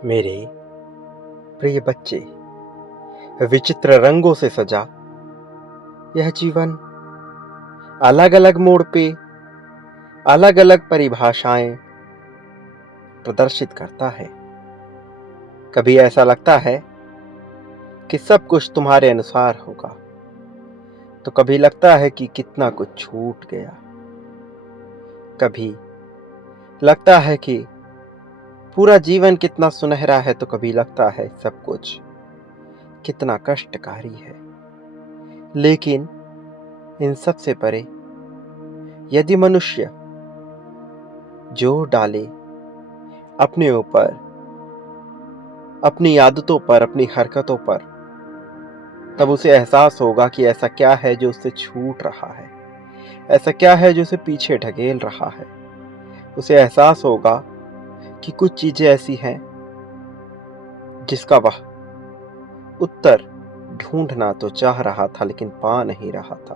मेरे प्रिय बच्चे, विचित्र रंगों से सजा यह जीवन अलग अलग मोड़ पे अलग अलग परिभाषाएं प्रदर्शित करता है। कभी ऐसा लगता है कि सब कुछ तुम्हारे अनुसार होगा, तो कभी लगता है कि कितना कुछ छूट गया। कभी लगता है कि पूरा जीवन कितना सुनहरा है, तो कभी लगता है सब कुछ कितना कष्टकारी है। लेकिन इन सब से परे यदि मनुष्य जोर डाले अपने ऊपर, अपनी आदतों पर, अपनी हरकतों पर, तब उसे एहसास होगा कि ऐसा क्या है जो उससे छूट रहा है, ऐसा क्या है जो उसे पीछे ढकेल रहा है। उसे एहसास होगा कि कुछ चीजें ऐसी हैं जिसका वह उत्तर ढूंढना तो चाह रहा था लेकिन पा नहीं रहा था,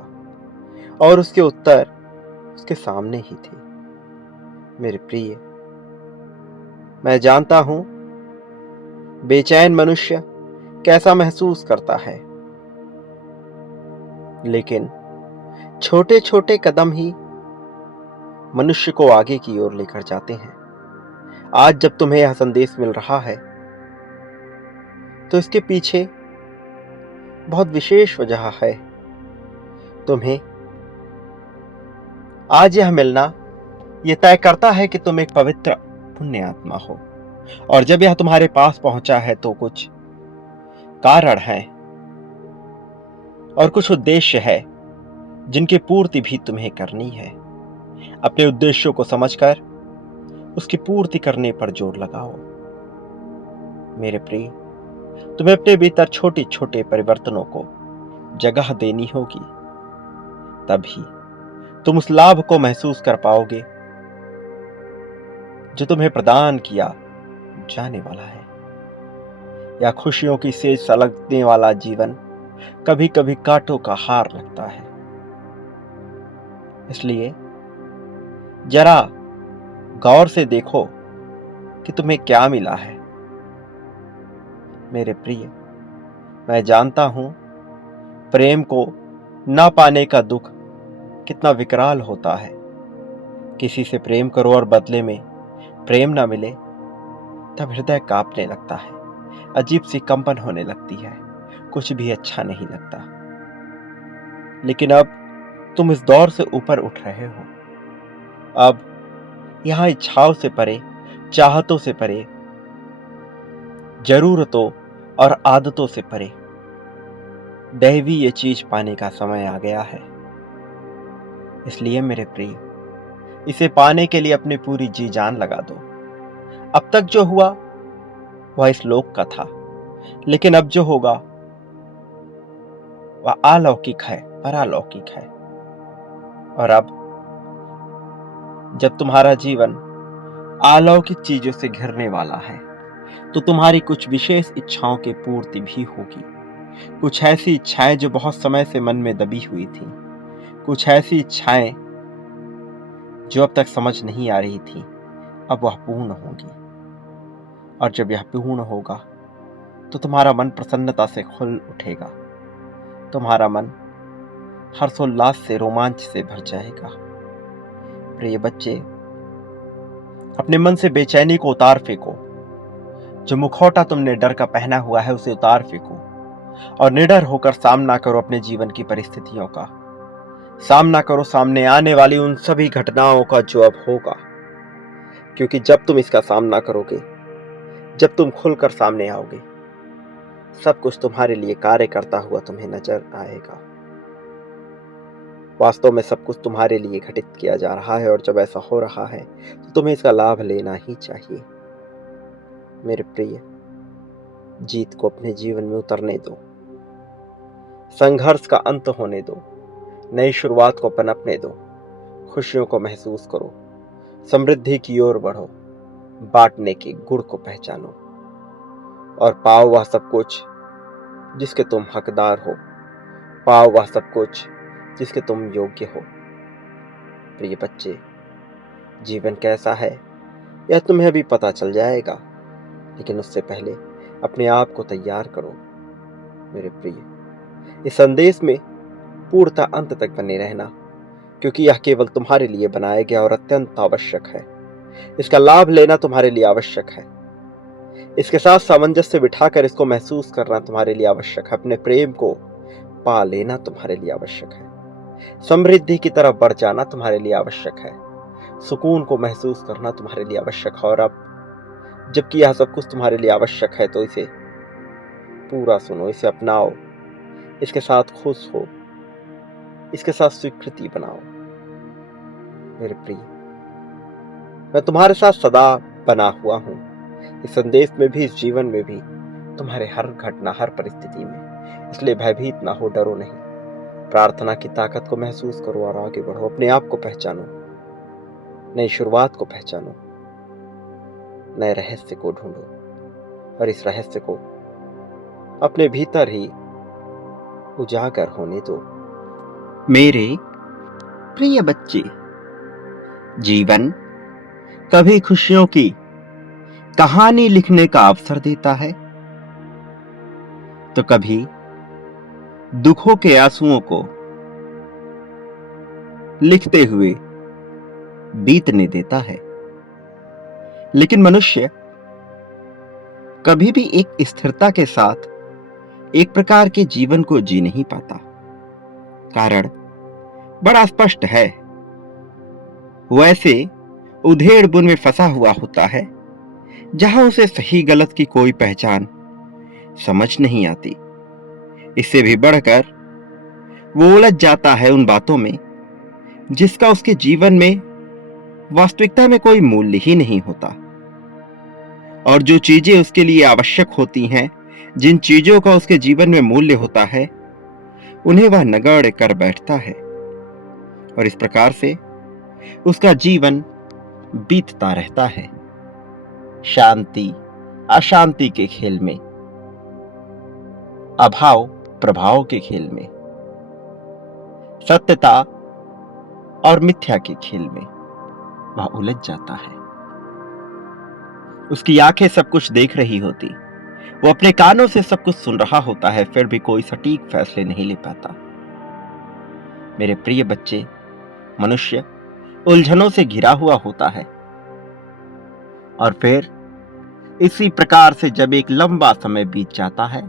और उसके उत्तर उसके सामने ही थे। मेरे प्रिय, मैं जानता हूं बेचैन मनुष्य कैसा महसूस करता है, लेकिन छोटे छोटे कदम ही मनुष्य को आगे की ओर लेकर जाते हैं। आज जब तुम्हें यह संदेश मिल रहा है, तो इसके पीछे बहुत विशेष वजह है। तुम्हें आज यह मिलना यह तय करता है कि तुम एक पवित्र पुण्य आत्मा हो, और जब यह तुम्हारे पास पहुंचा है तो कुछ कारण है और कुछ उद्देश्य है जिनकी पूर्ति भी तुम्हें करनी है। अपने उद्देश्यों को समझकर उसकी पूर्ति करने पर जोर लगाओ। मेरे प्रिय, तुम्हें अपने भीतर छोटे छोटे परिवर्तनों को जगह देनी होगी, तभी तुम उस लाभ को महसूस कर पाओगे जो तुम्हें प्रदान किया जाने वाला है। या खुशियों की सेज सलगने वाला जीवन कभी कभी कांटों का हार लगता है। इसलिए जरा गौर से देखो कि तुम्हें क्या मिला है। मेरे प्रिय, मैं जानता हूं प्रेम को ना पाने का दुख कितना विकराल होता है। किसी से प्रेम करो और बदले में प्रेम ना मिले, तब हृदय कांपने लगता है, अजीब सी कंपन होने लगती है, कुछ भी अच्छा नहीं लगता। लेकिन अब तुम इस दौर से ऊपर उठ रहे हो। अब यहां इच्छाओं से परे, चाहतों से परे, जरूरतों और आदतों से परे दैवी ये चीज पाने का समय आ गया है। इसलिए मेरे प्रिय, इसे पाने के लिए अपनी पूरी जी जान लगा दो। अब तक जो हुआ वह इस लोक का था, लेकिन अब जो होगा वह अलौकिक है, परालौकिक है। और अब जब तुम्हारा जीवन अलौकिक चीजों से घिरने वाला है, तो तुम्हारी कुछ विशेष इच्छाओं की पूर्ति भी होगी। कुछ ऐसी इच्छाएं जो बहुत समय से मन में दबी हुई थी, कुछ ऐसी इच्छाएं जो अब तक समझ नहीं आ रही थी, अब वह पूर्ण होगी। और जब यह पूर्ण होगा तो तुम्हारा मन प्रसन्नता से खुल उठेगा, तुम्हारा मन हर्षोल्लास से, रोमांच से भर जाएगा। प्रिय बच्चे, अपने मन से बेचैनी को उतार फेंको। जो मुखौटा तुमने डर का पहना हुआ है उसे उतार फेंको, और निडर होकर सामना करो अपने जीवन की परिस्थितियों का। सामना करो सामने आने वाली उन सभी घटनाओं का जो अब होगा, क्योंकि जब तुम इसका सामना करोगे, जब तुम खुलकर सामने आओगे, सब कुछ तुम्हारे लिए कार्य करता हुआ तुम्हें नजर आएगा। वास्तव में सब कुछ तुम्हारे लिए घटित किया जा रहा है, और जब ऐसा हो रहा है तो तुम्हें इसका लाभ लेना ही चाहिए। मेरे प्रिय, जीत को अपने जीवन में उतरने दो, संघर्ष का अंत होने दो, नई शुरुआत को पनपने दो, खुशियों को महसूस करो, समृद्धि की ओर बढ़ो, बांटने के गुण को पहचानो, और पाओ वह सब कुछ जिसके तुम हकदार हो, पाओ वह सब कुछ जिसके तुम योग्य हो। प्रिय बच्चे, जीवन कैसा है यह तुम्हें अभी पता चल जाएगा। लेकिन उससे पहले अपने आप को तैयार करो मेरे प्रिय। इस संदेश में पूर्णतः अंत तक बने रहना, क्योंकि यह केवल तुम्हारे लिए बनाया गया और अत्यंत आवश्यक है। इसका लाभ लेना तुम्हारे लिए आवश्यक है। इसके साथ सामंजस्य बिठाकर इसको महसूस करना तुम्हारे लिए आवश्यक है। अपने प्रेम को पा लेना तुम्हारे लिए आवश्यक है। समृद्धि की तरफ बढ़ जाना तुम्हारे लिए आवश्यक है। सुकून को महसूस करना तुम्हारे लिए आवश्यक है। और अब जबकि यह सब कुछ तुम्हारे लिए आवश्यक है, तो इसे पूरा सुनो, इसे अपनाओ, इसके साथ खुश हो, इसके साथ स्वीकृति बनाओ मेरे प्रिय। मैं तुम्हारे साथ सदा बना हुआ हूं, इस संदेश में भी, इस जीवन में भी, तुम्हारे हर घटना, हर परिस्थिति में। इसलिए भयभीत ना हो, डरो नहीं। प्रार्थना की ताकत को महसूस करो और आगे बढ़ो। अपने आप को पहचानो, नई शुरुआत को पहचानो, नए रहस्य को ढूंढो और इस रहस्य को अपने भीतर ही उजागर होने दो मेरे प्रिय बच्चे। जीवन कभी खुशियों की कहानी लिखने का अवसर देता है, तो कभी दुखों के आंसुओं को लिखते हुए बीतने देता है। लेकिन मनुष्य कभी भी एक स्थिरता के साथ एक प्रकार के जीवन को जी नहीं पाता। कारण बड़ा स्पष्ट है। वैसे उधेड़-बुन में फंसा हुआ होता है, जहां उसे सही गलत की कोई पहचान समझ नहीं आती। इससे भी बढ़कर वो उलझ जाता है उन बातों में जिसका उसके जीवन में वास्तविकता में कोई मूल्य ही नहीं होता। और जो चीजें उसके लिए आवश्यक होती हैं, जिन चीजों का उसके जीवन में मूल्य होता है, उन्हें वह नगण्य कर बैठता है। और इस प्रकार से उसका जीवन बीतता रहता है, शांति अशांति के खेल में, अभाव प्रभाव के खेल में, सत्यता और मिथ्या के खेल में वह उलझ जाता है। उसकी आंखें सब कुछ देख रही होती, वो अपने कानों से सब कुछ सुन रहा होता है, फिर भी कोई सटीक फैसले नहीं ले पाता। मेरे प्रिय बच्चे, मनुष्य उलझनों से घिरा हुआ होता है और फिर इसी प्रकार से जब एक लंबा समय बीत जाता है,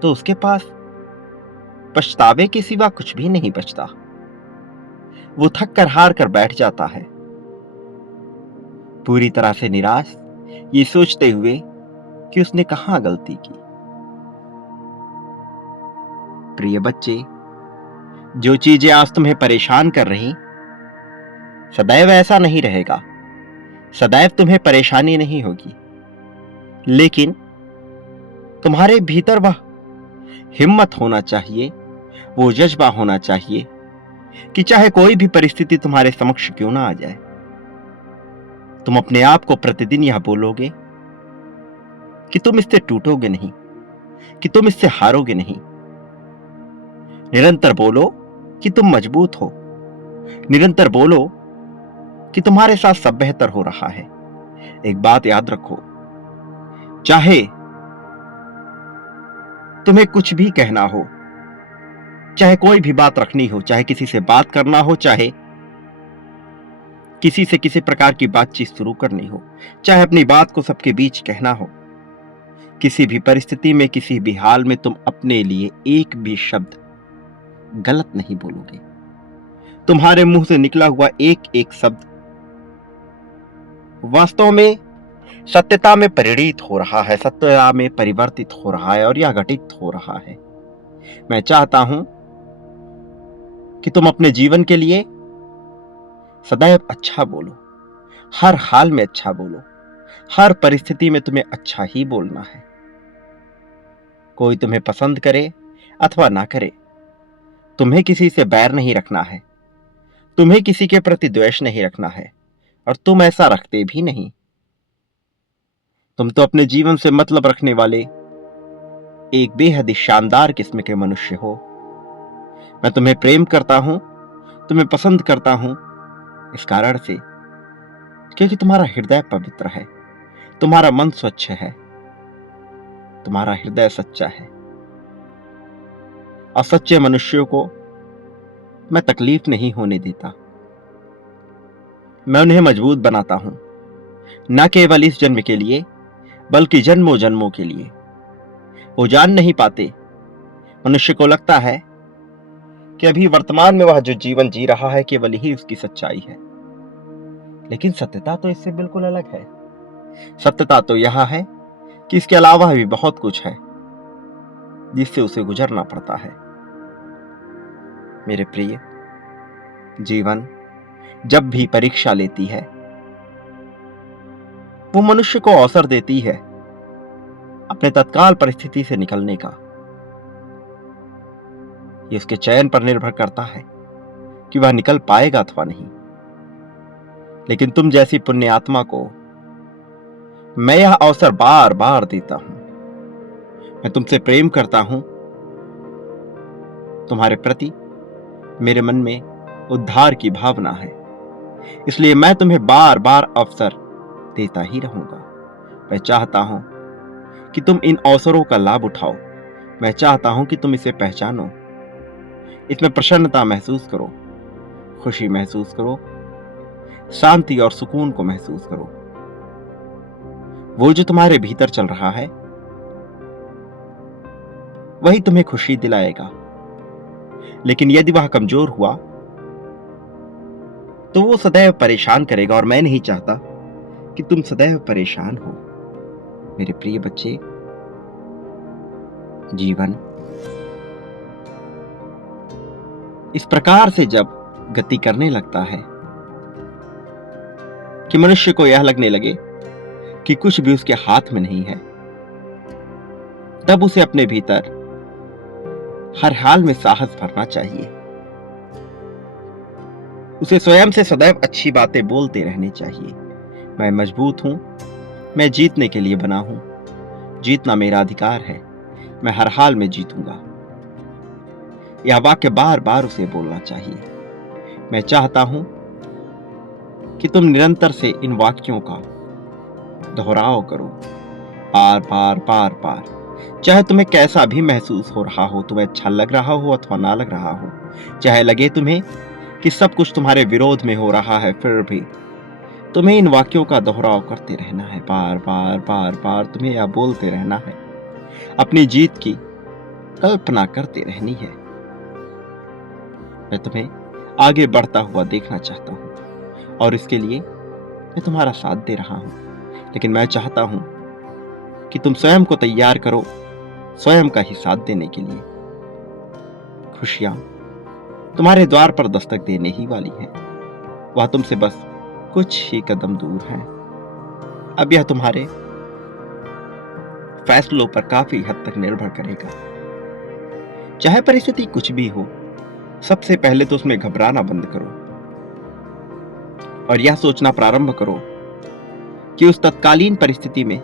तो उसके पास पछतावे के सिवा कुछ भी नहीं बचता। वो थक कर हार कर बैठ जाता है, पूरी तरह से निराश, ये सोचते हुए कि उसने कहां गलती की। प्रिय बच्चे, जो चीजें आज तुम्हें परेशान कर रही, सदैव ऐसा नहीं रहेगा। सदैव तुम्हें परेशानी नहीं होगी, लेकिन तुम्हारे भीतर वह हिम्मत होना चाहिए, वो जज्बा होना चाहिए कि चाहे कोई भी परिस्थिति तुम्हारे समक्ष क्यों ना आ जाए, तुम अपने आप को प्रतिदिन यह बोलोगे कि तुम इससे टूटोगे नहीं, कि तुम इससे हारोगे नहीं। निरंतर बोलो कि तुम मजबूत हो। निरंतर बोलो कि तुम्हारे साथ सब बेहतर हो रहा है। एक बात याद रखो, चाहे तुम्हें कुछ भी कहना हो, चाहे कोई भी बात रखनी हो, चाहे किसी से बात करना हो, चाहे किसी से किसी प्रकार की बातचीत शुरू करनी हो, चाहे अपनी बात को सबके बीच कहना हो, किसी भी परिस्थिति में, किसी भी हाल में तुम अपने लिए एक भी शब्द गलत नहीं बोलोगे। तुम्हारे मुंह से निकला हुआ एक एक शब्द वास्तव में सत्यता में परिणित हो रहा है, सत्यता में परिवर्तित हो रहा है, और यह घटित हो रहा है। मैं चाहता हूं कि तुम अपने जीवन के लिए सदैव अच्छा बोलो, हर हाल में अच्छा बोलो, हर परिस्थिति में तुम्हें अच्छा ही बोलना है। कोई तुम्हें पसंद करे अथवा ना करे, तुम्हें किसी से बैर नहीं रखना है, तुम्हें किसी के प्रति द्वेष नहीं रखना है, और तुम ऐसा रखते भी नहीं। तुम तो अपने जीवन से मतलब रखने वाले एक बेहद ही शानदार किस्म के मनुष्य हो। मैं तुम्हें प्रेम करता हूं, तुम्हें पसंद करता हूं, इस कारण से क्योंकि तुम्हारा हृदय पवित्र है, तुम्हारा मन स्वच्छ है, तुम्हारा हृदय सच्चा है। असच्चे मनुष्यों को मैं तकलीफ नहीं होने देता, मैं उन्हें मजबूत बनाता हूं, न केवल इस जन्म के लिए बल्कि जन्मों जन्मों के लिए। वो जान नहीं पाते, मनुष्य को लगता है कि अभी वर्तमान में वह जो जीवन जी रहा है केवल ही उसकी सच्चाई है, लेकिन सत्यता तो इससे बिल्कुल अलग है। सत्यता तो यह है कि इसके अलावा भी बहुत कुछ है जिससे उसे गुजरना पड़ता है। मेरे प्रिय, जीवन जब भी परीक्षा लेती है वो मनुष्य को अवसर देती है अपने तत्काल परिस्थिति से निकलने का। ये उसके चयन पर निर्भर करता है कि वह निकल पाएगा अथवा नहीं। लेकिन तुम जैसी पुण्य आत्मा को मैं यह अवसर बार बार देता हूं। मैं तुमसे प्रेम करता हूं, तुम्हारे प्रति मेरे मन में उद्धार की भावना है, इसलिए मैं तुम्हें बार बार अवसर देता ही रहूंगा। मैं चाहता हूं कि तुम इन अवसरों का लाभ उठाओ। मैं चाहता हूं कि तुम इसे पहचानो, इसमें प्रसन्नता महसूस करो, खुशी महसूस करो, शांति और सुकून को महसूस करो। वो जो तुम्हारे भीतर चल रहा है वही तुम्हें खुशी दिलाएगा। लेकिन यदि वह कमजोर हुआ तो वो सदैव परेशान करेगा, और मैं नहीं चाहता कि तुम सदैव परेशान हो। मेरे प्रिय बच्चे, जीवन इस प्रकार से जब गति करने लगता है कि मनुष्य को यह लगने लगे कि कुछ भी उसके हाथ में नहीं है, तब उसे अपने भीतर हर हाल में साहस भरना चाहिए। उसे स्वयं से सदैव अच्छी बातें बोलते रहने चाहिए। मैं मजबूत हूं, मैं जीतने के लिए बना हूं, जीतना मेरा अधिकार है, मैं हर हाल में जीतूंगा। यह वाक्य बार बार उसे बोलना चाहिए। मैं चाहता हूं कि तुम निरंतर से इन वाक्यों का दोहराव करो, बार बार बार बार। चाहे तुम्हें कैसा भी महसूस हो रहा हो, तुम्हें अच्छा लग रहा हो अथवा ना लग रहा हो, चाहे लगे तुम्हें कि सब कुछ तुम्हारे विरोध में हो रहा है, फिर भी तुम्हें इन वाक्यों का दोहराव करते रहना है। बार बार बार बार तुम्हें यह बोलते रहना है, अपनी जीत की कल्पना करते रहनी है। मैं तुम्हें आगे बढ़ता हुआ देखना चाहता हूं और इसके लिए मैं तुम्हारा साथ दे रहा हूं, लेकिन मैं चाहता हूं कि तुम स्वयं को तैयार करो स्वयं का ही साथ देने के लिए। खुशियां तुम्हारे द्वार पर दस्तक देने ही वाली हैं, वह तुमसे बस कुछ ही कदम दूर है। अब यह तुम्हारे फैसलों पर काफी हद तक निर्भर करेगा। चाहे परिस्थिति कुछ भी हो, सबसे पहले तो उसमें घबराना बंद करो और यह सोचना प्रारंभ करो कि उस तत्कालीन परिस्थिति में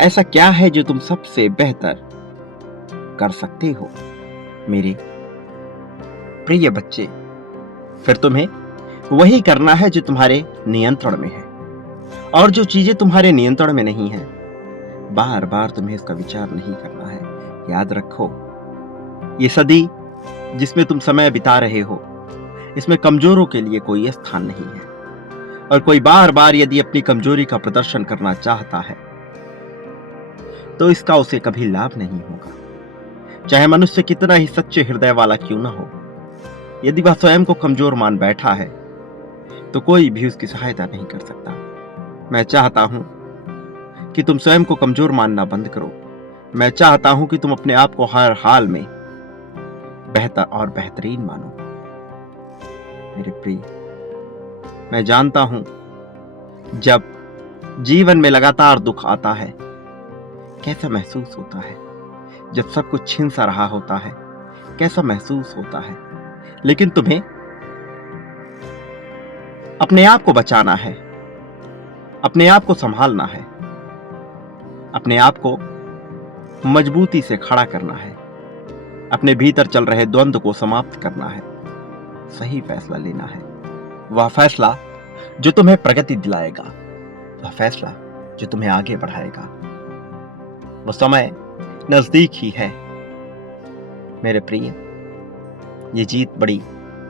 ऐसा क्या है जो तुम सबसे बेहतर कर सकते हो। मेरे प्रिय बच्चे, फिर तुम्हें वही करना है जो तुम्हारे नियंत्रण में है, और जो चीजें तुम्हारे नियंत्रण में नहीं है बार बार तुम्हें इसका विचार नहीं करना है। याद रखो, ये सदी जिसमें तुम समय बिता रहे हो, इसमें कमजोरों के लिए कोई स्थान नहीं है, और कोई बार बार यदि अपनी कमजोरी का प्रदर्शन करना चाहता है तो इसका उसे कभी लाभ नहीं होगा। चाहे मनुष्य कितना ही सच्चे हृदय वाला क्यों ना हो, यदि वह स्वयं को कमजोर मान बैठा है तो कोई भी उसकी सहायता नहीं कर सकता। मैं चाहता हूं कि तुम स्वयं को कमजोर मानना बंद करो। मैं चाहता हूं कि तुम अपने आप को हर हाल में बेहतर और बेहतरीन मानो। मेरे प्रिय, मैं जानता हूं जब जीवन में लगातार दुख आता है कैसा महसूस होता है, जब सब कुछ छिन सा रहा होता है कैसा महसूस होता है, लेकिन तुम्हें अपने आप को बचाना है, अपने आप को संभालना है, अपने आप को मजबूती से खड़ा करना है, अपने भीतर चल रहे द्वंद्व को समाप्त करना है, सही फैसला लेना है। वह फैसला जो तुम्हें प्रगति दिलाएगा, वह फैसला जो तुम्हें आगे बढ़ाएगा। वो समय नजदीक ही है मेरे प्रिय। ये जीत बड़ी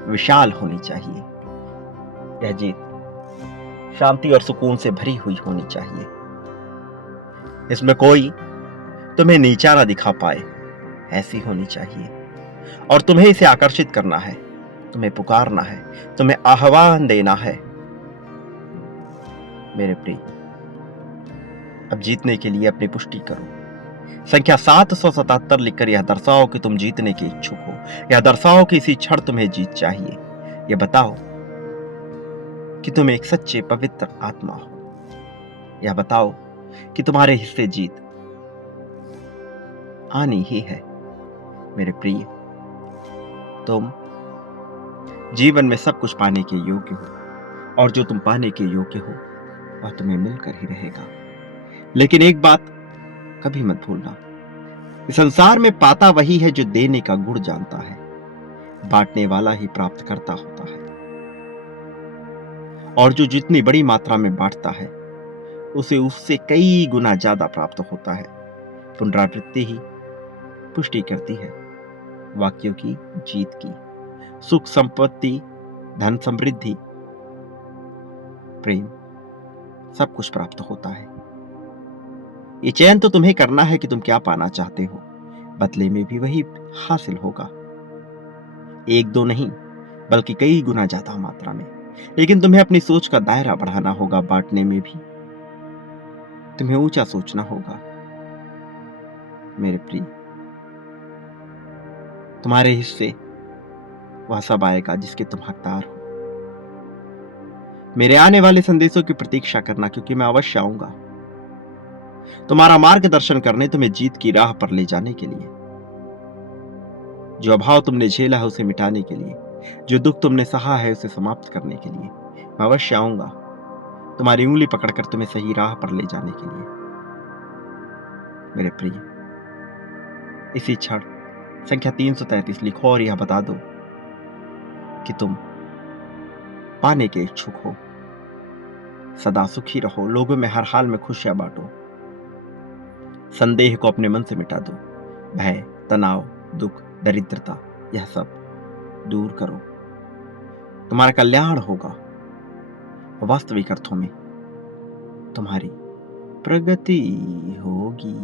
विशाल होनी चाहिए। यह जीत शांति और सुकून से भरी हुई होनी चाहिए। इसमें कोई तुम्हें नीचा ना दिखा पाए, ऐसी होनी चाहिए। और तुम्हें इसे आकर्षित करना है, तुम्हें पुकारना है, तुम्हें आह्वान देना है मेरे प्रिय। अब जीतने के लिए अपनी पुष्टि करो। संख्या 777 लिखकर यह दर्शाओ कि तुम जीतने के इच्छुक हो। यह दर्शाओ कि इसी क्षण तुम्हें जीत चाहिए। यह बताओ कि तुम एक सच्चे पवित्र आत्मा हो। यह बताओ कि तुम्हारे हिस्से जीत आनी ही है मेरे प्रिय। तुम जीवन में सब कुछ पाने के योग्य हो, और जो तुम पाने के योग्य हो वह तुम्हें मिलकर ही रहेगा। लेकिन एक बात कभी मत भूलना, इस संसार में पाता वही है जो देने का गुण जानता है। बांटने वाला ही प्राप्त करता होता है, और जो जितनी बड़ी मात्रा में बांटता है उसे उससे कई गुना ज्यादा प्राप्त होता है। पुनरावृत्ति ही पुष्टि करती है वाक्यों की जीत की। सुख, संपत्ति, धन, समृद्धि, प्रेम, सब कुछ प्राप्त होता है। ये चयन तो तुम्हें करना है कि तुम क्या पाना चाहते हो। बदले में भी वही हासिल होगा, एक दो नहीं बल्कि कई गुना ज्यादा मात्रा में। लेकिन तुम्हें अपनी सोच का दायरा बढ़ाना होगा। बांटने में भी तुम्हें ऊंचा सोचना होगा मेरे प्रिय। तुम्हारे हिस्से वह सब आएगा जिसके तुम हकदार हो। मेरे आने वाले संदेशों की प्रतीक्षा करना, क्योंकि मैं अवश्य आऊंगा तुम्हारा मार्गदर्शन करने, तुम्हें जीत की राह पर ले जाने के लिए। जो अभाव तुमने झेला है उसे मिटाने के लिए, जो दुख तुमने सहा है उसे समाप्त करने के लिए मैं अवश्य आऊंगा तुम्हारी उंगली पकड़कर तुम्हें सही राह पर ले जाने के लिए मेरे प्रिय। इसी क्षण संख्या 333 लिखो और यह बता दो कि तुम पाने के इच्छुक हो। सदा सुखी रहो, लोगों में हर हाल में खुशियां बांटो। संदेह को अपने मन से मिटा दो। भय, तनाव, दुख, दरिद्रता, यह सब दूर करो। तुम्हारा कल्याण होगा। वास्तविक अर्थों में तुम्हारी प्रगति होगी।